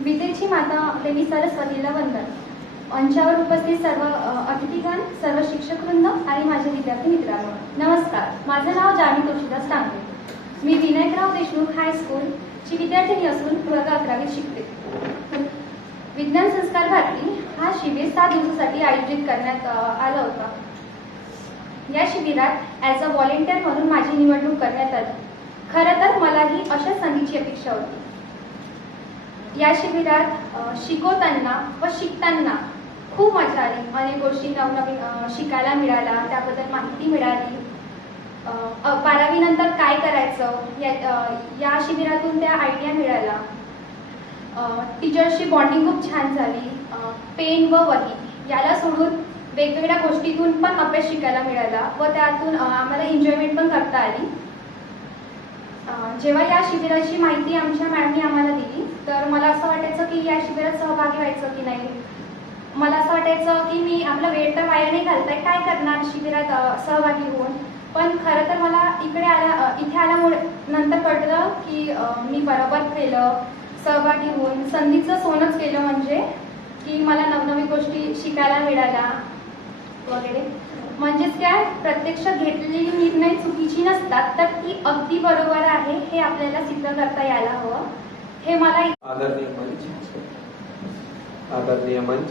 विद्येची माता देवी सरस्वतीला वंदन. मंचावर उपस्थित सर्व अतिथीगण, सर्व शिक्षकवृंद आणि माझे विद्यार्थी मित्रांनो, नमस्कार. माझे नाव जान्हवी तुळशीदास टांगे. मी विनायकराव देशमुख हायस्कूलची विद्यार्थिनी असून वर्ग 11वीत शिकते. विज्ञान संस्कार भारती हा शिबिर 7 दिवसासाठी आयोजित करण्यात आला होता. या शिबिरात ॲज अ व्हॉलेंटियर म्हणून माझी निवडणूक करण्यात आली. खरं तर मलाही अशाच संधीची अपेक्षा होती. या शिबिरात शिकवताना व शिकताना खूप मजा आली. अनेक गोष्टी नवनवीन शिकायला मिळाल्या, त्याबद्दल माहिती मिळाली. 12वी नंतर काय करायचं या शिबिरातून त्या आयडिया मिळाल्या. टीचर्सची बॉन्डिंग खूप छान झाली. पेन व वही याला सोडून वेगवेगळ्या गोष्टीतून पण अभ्यास शिकायला मिळाला व त्यातून आम्हाला एन्जॉयमेंट पण करता आली. जेव्हा या शिबिराची माहिती आमच्या मॅडमनी आम्हाला दिली तर मला असं वाटायचं की या शिबिरात सहभागी व्हायचं की नाही. मला असं वाटायचं की मी आपला वेळ तर वाया नाही घालताय, काय करणार शिबिरात सहभागी होऊन. पण खरं तर मला इथे आल्यामुळे नंतर कळलं की मी बरोबर केलं. सहभागी होऊन संधीचं सोनंच केलं, म्हणजे की मला नवनवीन गोष्टी शिकायला मिळाल्या वगैरे. म्हणजेच काय, प्रत्यक्षात घेतलेली निर्णय चुकीची नसतात, तर ती अगदी बरोबर आहे हे आपल्याला सिद्ध करता यायला हवं. हे मला आदरणीय मंच